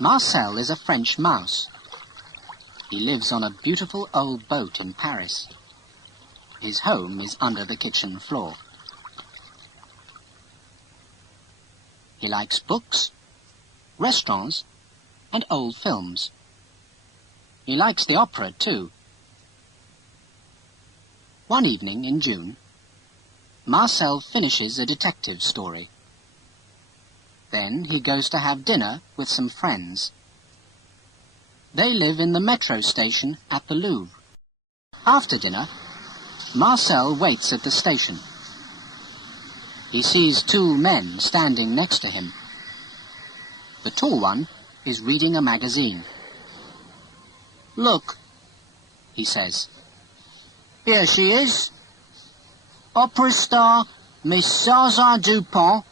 Marcel is a French mouse. He lives on a beautiful old boat in Paris. His home is under the kitchen floor. He likes books, restaurants, and old films. He likes the opera too. One evening in June, Marcel finishes a detective story. Then he goes to have dinner with some friends. They live in the metro station at the Louvre. After dinner, Marcel waits at the station. He sees two men standing next to him. The tall one is reading a magazine. "Look," he says. "Here she is. Opera star Miss Zaza Dupont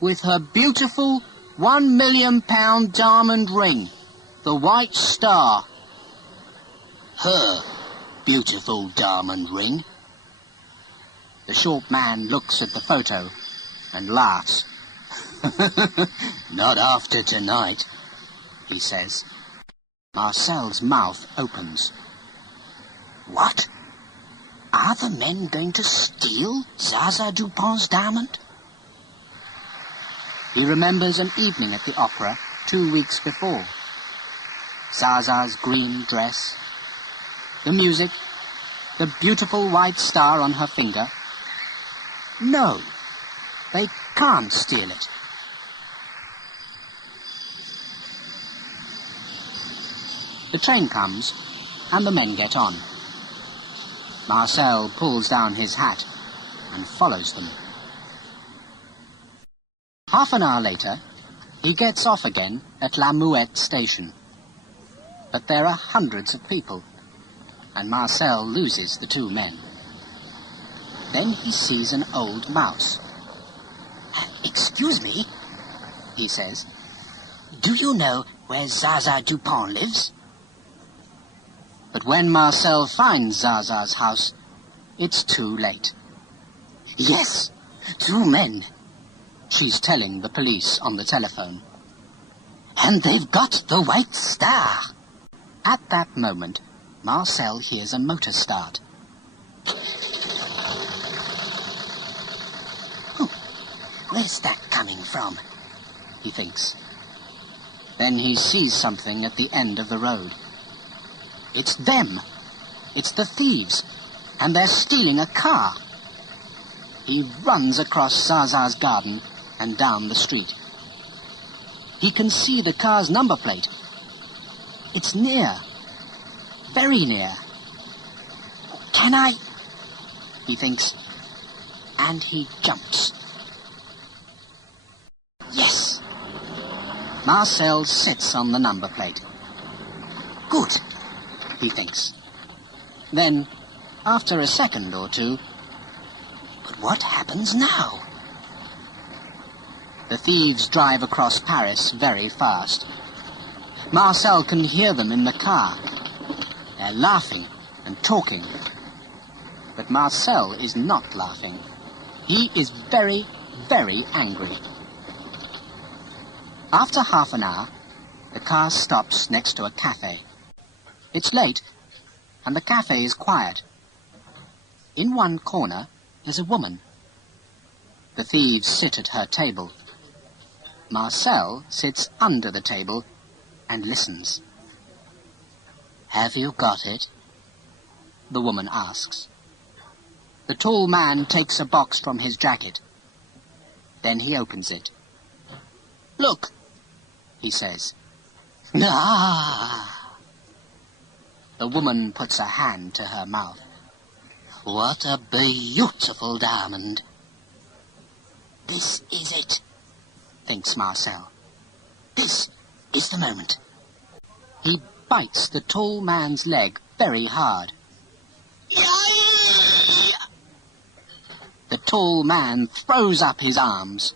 with her beautiful £1 million diamond ring, the White Star." "Her beautiful diamond ring?" The short man looks at the photo and laughs. "Not after tonight," he says. Marcel's mouth opens. What? Are the men going to steal Zaza Dupont's diamond? He remembers an evening at the opera 2 weeks before. Zaza's green dress, the music, the beautiful white star on her finger. No, they can't steal it. The train comes, and the men get on. Marcel pulls down his hat and follows them. Half an hour later, he gets off again at La Muette station. But there are hundreds of people, and Marcel loses the two men. Then he sees an old mouse. "Excuse me," he says. "Do you know where Zaza Dupont lives?" But when Marcel finds Zaza's house, it's too late. "Yes, two men," she's telling the police on the telephone. "And they've got the White Star." At that moment, Marcel hears a motor start. Where's that coming from? He thinks. Then he sees something at the end of the road. It's them. It's the thieves. And they're stealing a car. He runs across Zaza's garden and down the street. He can see the car's number plate. It's near. Very near. Can I? He thinks. And he jumps. Yes! Marcel sits on the number plate. Good, he thinks. Then, after a second or two, but what happens now? The thieves drive across Paris very fast. Marcel can hear them in the car. They're laughing and talking. But Marcel is not laughing. He is very, very angry. After half an hour, the car stops next to a cafe. It's late, and the cafe is quiet. In one corner, there's a woman. The thieves sit at her table. Marcel sits under the table and listens. Have you got it? The woman asks. The tall man takes a box from his jacket. Then he opens it. Look, he says. Ah! The woman puts a hand to her mouth. What a beautiful diamond. This is it, thinks Marcel. This is the moment. He bites the tall man's leg very hard. The tall man throws up his arms.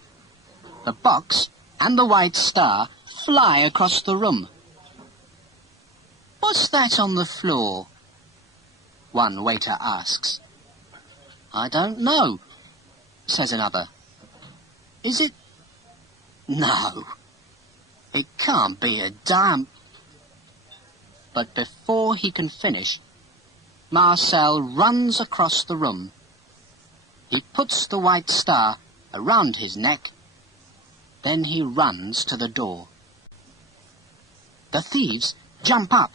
The box and the White Star fly across the room. What's that on the floor? One waiter asks. I don't know, says another. Is it? No, It can't be a diamond. But before he can finish, Marcel runs across the room. He puts the white star around his neck. Then he runs to the door. The thieves jump up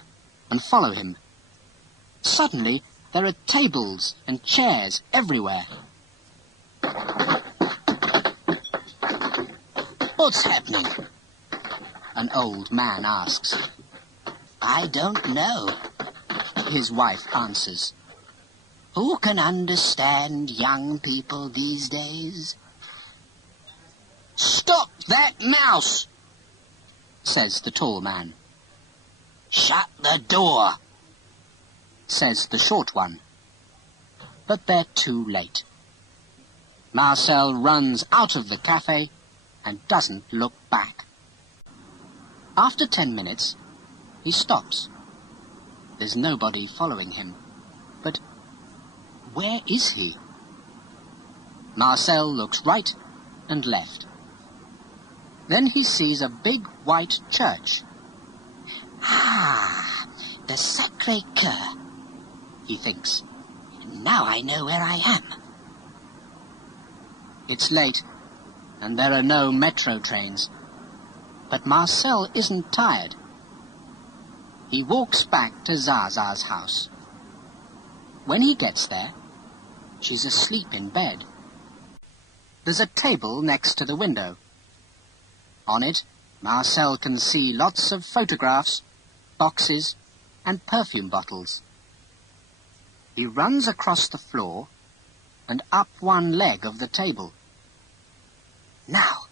and follow him. Suddenly, there are tables and chairs everywhere. What's happening? An old man asks. I don't know, his wife answers. Who can understand young people these days? Stop that mouse, says the tall man. Shut the door, says the short one. But they're too late. Marcel runs out of the cafe and doesn't look back. After 10 minutes, he stops. There's nobody following him. But where is he? Marcel looks right and left. Then he sees a big white church. Ah, the Sacré-Cœur, he thinks. Now I know where I am. It's late, and there are no metro trains. But Marcel isn't tired. He walks back to Zaza's house. When he gets there, she's asleep in bed. There's a table next to the window. On it, Marcel can see lots of photographs, boxes, and perfume bottles. He runs across the floor and up one leg of the table. Now,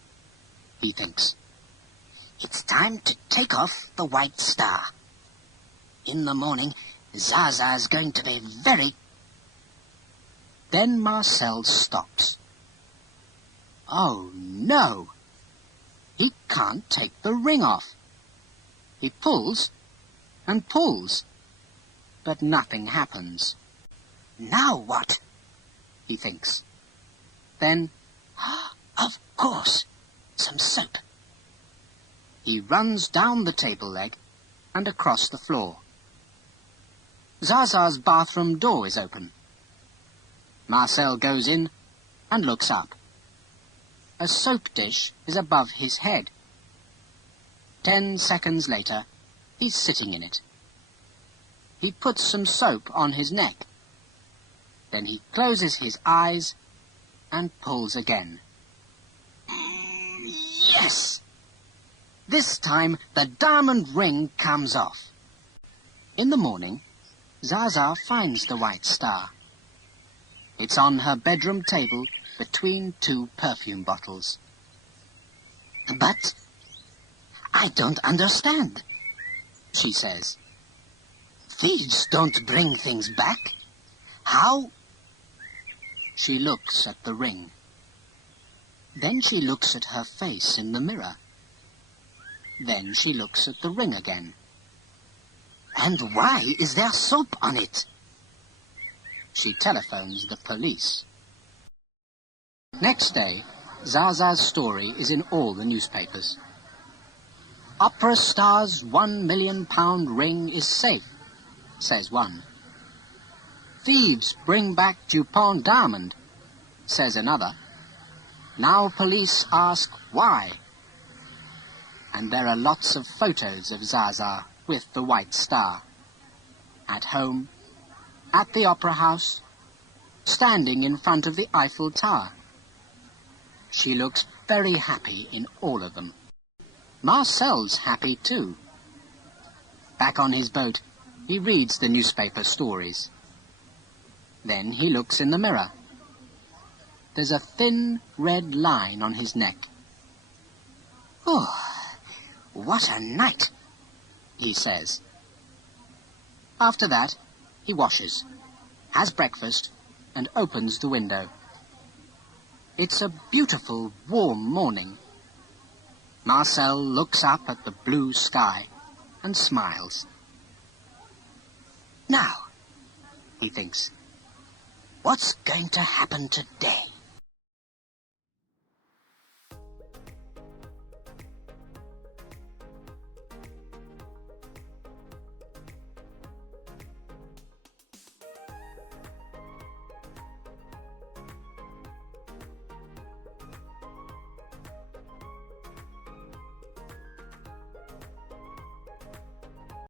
he thinks, it's time to take off the white star. In the morning, Zaza's going to be very... Then Marcel stops. Oh, no! He can't take the ring off. He pulls and pulls, but nothing happens. Now what? He thinks. Then, of course, some soap. He runs down the table leg and across the floor. Zaza's bathroom door is open. Marcel goes in and looks up. A soap dish is above his head. 10 seconds later, he's sitting in it. He puts some soap on his neck. Then he closes his eyes and pulls again. Yes! This time, the diamond ring comes off. In the morning, Zaza finds the white star. It's on her bedroom table between 2 perfume bottles. But I don't understand, she says. Thieves don't bring things back. How? She looks at the ring. Then she looks at her face in the mirror. Then she looks at the ring again. And why is there soap on it? She telephones the police. Next day, Zaza's story is in all the newspapers. Opera star's £1 million ring is safe, says one. Thieves bring back Dupont diamond, says another. Now police ask why. And there are lots of photos of Zaza with the white star. At home, at the opera house, standing in front of the Eiffel Tower. She looks very happy in all of them. Marcel's happy too. Back on his boat, he reads the newspaper stories. Then he looks in the mirror. There's a thin red line on his neck. Oh, what a night, he says. After that, he washes, has breakfast, and opens the window. It's a beautiful, warm morning. Marcel looks up at the blue sky and smiles. Now, he thinks, what's going to happen today?